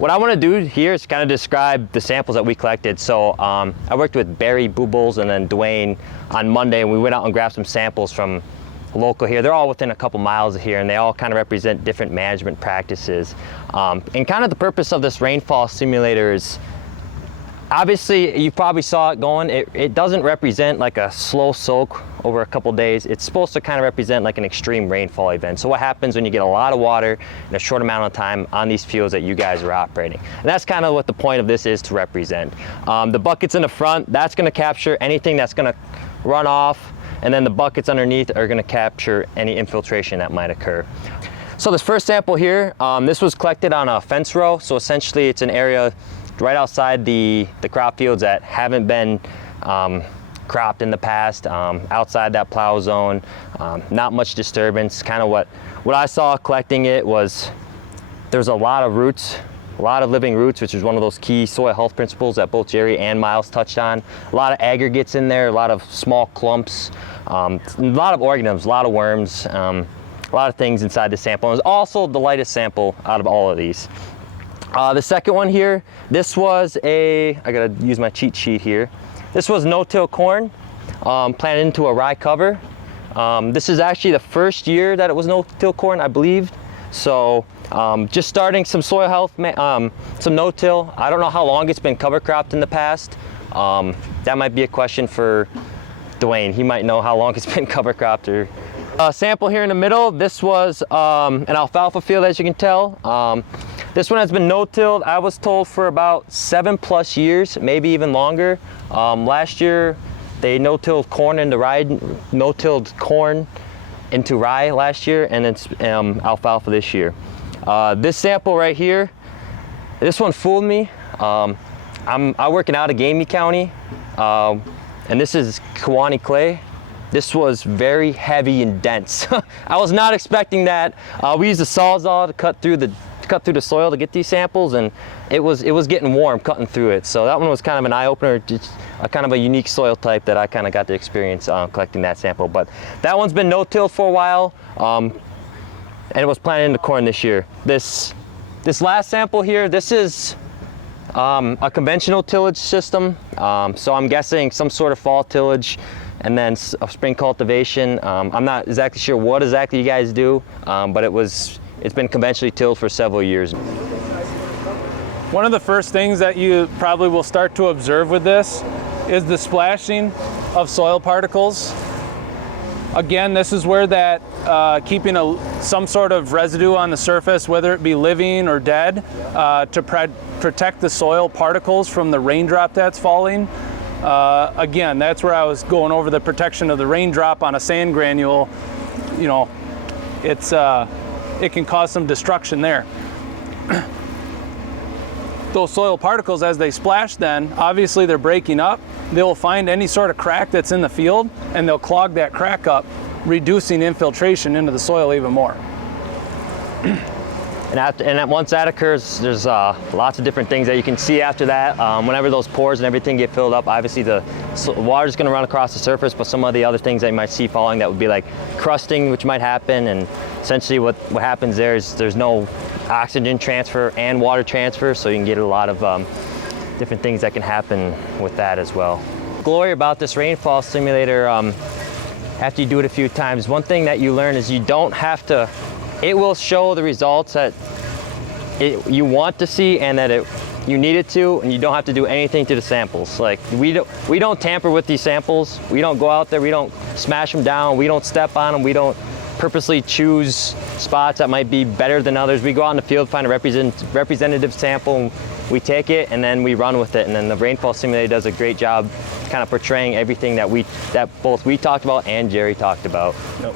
what I want to do here is kind of describe the samples that we collected. So I worked with Barry, Boobles, and then Dwayne on Monday, and we went out and grabbed some samples from local here. They're all within a couple miles of here, and they all kind of represent different management practices. And kind of the purpose of this rainfall simulator is, obviously you probably saw it going, it doesn't represent like a slow soak over a couple days. It's supposed to kind of represent like an extreme rainfall event. So what happens when you get a lot of water in a short amount of time on these fields that you guys are operating. And that's kind of what the point of this is to represent. The buckets in the front, that's going to capture anything that's going to run off, and then the buckets underneath are going to capture any infiltration that might occur. So this first sample here, this was collected on a fence row. So essentially it's an area right outside the crop fields that haven't been cropped in the past, outside that plow zone, not much disturbance. Kind of what I saw collecting it was there's a lot of roots, a lot of living roots, which is one of those key soil health principles that both Jerry and Miles touched on. A lot of aggregates in there, a lot of small clumps, a lot of organisms, a lot of worms, a lot of things inside the sample. It was also the lightest sample out of all of these. The second one here, this was I gotta use my cheat sheet here. This was no-till corn planted into a rye cover. This is actually the first year that it was no-till corn, I believe. So just starting some soil health, some no-till. I don't know how long it's been cover cropped in the past. That might be a question for Dwayne. He might know how long it's been cover cropped. Or sample here in the middle, this was an alfalfa field, as you can tell. This one has been no-tilled, I was told, for about 7+ years, maybe even longer. Last year, they no-tilled corn into rye, no-tilled corn into rye last year, and it's alfalfa this year. This sample right here, this one fooled me. I work in Outagamie County, and this is Kewanee clay. This was very heavy and dense. I was not expecting that. We used a sawzall to cut through the soil to get these samples, and it was getting warm cutting through it. So that one was kind of an eye-opener, just a kind of a unique soil type that I kind of got to experience collecting that sample. But that one's been no-tilled for a while, and it was planted into corn this year. This last sample here, this is a conventional tillage system. So I'm guessing some sort of fall tillage and then a spring cultivation. I'm not exactly sure what exactly you guys do, but it's been conventionally tilled for several years. One of the first things that you probably will start to observe with this is the splashing of soil particles. Again, this is where that keeping some sort of residue on the surface, whether it be living or dead, to protect the soil particles from the raindrop that's falling. Again, that's where I was going over the protection of the raindrop on a sand granule. You know, it can cause some destruction there. Those soil particles, as they splash then, obviously they're breaking up. They'll find any sort of crack that's in the field, and they'll clog that crack up, reducing infiltration into the soil even more. And once that occurs, there's lots of different things that you can see after that. Whenever those pores and everything get filled up, obviously the water's going to run across the surface, but some of the other things that you might see falling, that would be like crusting, which might happen. And essentially what happens there is there's no oxygen transfer and water transfer, so you can get a lot of different things that can happen with that as well. The glory about this rainfall simulator, after you do it a few times, one thing that you learn is you don't have to, it will show the results that you want to see and that you need it to, and you don't have to do anything to the samples. Like we don't tamper with these samples. We don't go out there, we don't smash them down, we don't step on them, we don't purposely choose spots that might be better than others. We go out in the field, find a representative sample, and we take it and then we run with it. And then the rainfall simulator does a great job kind of portraying everything that both we talked about and Jerry talked about. Yep.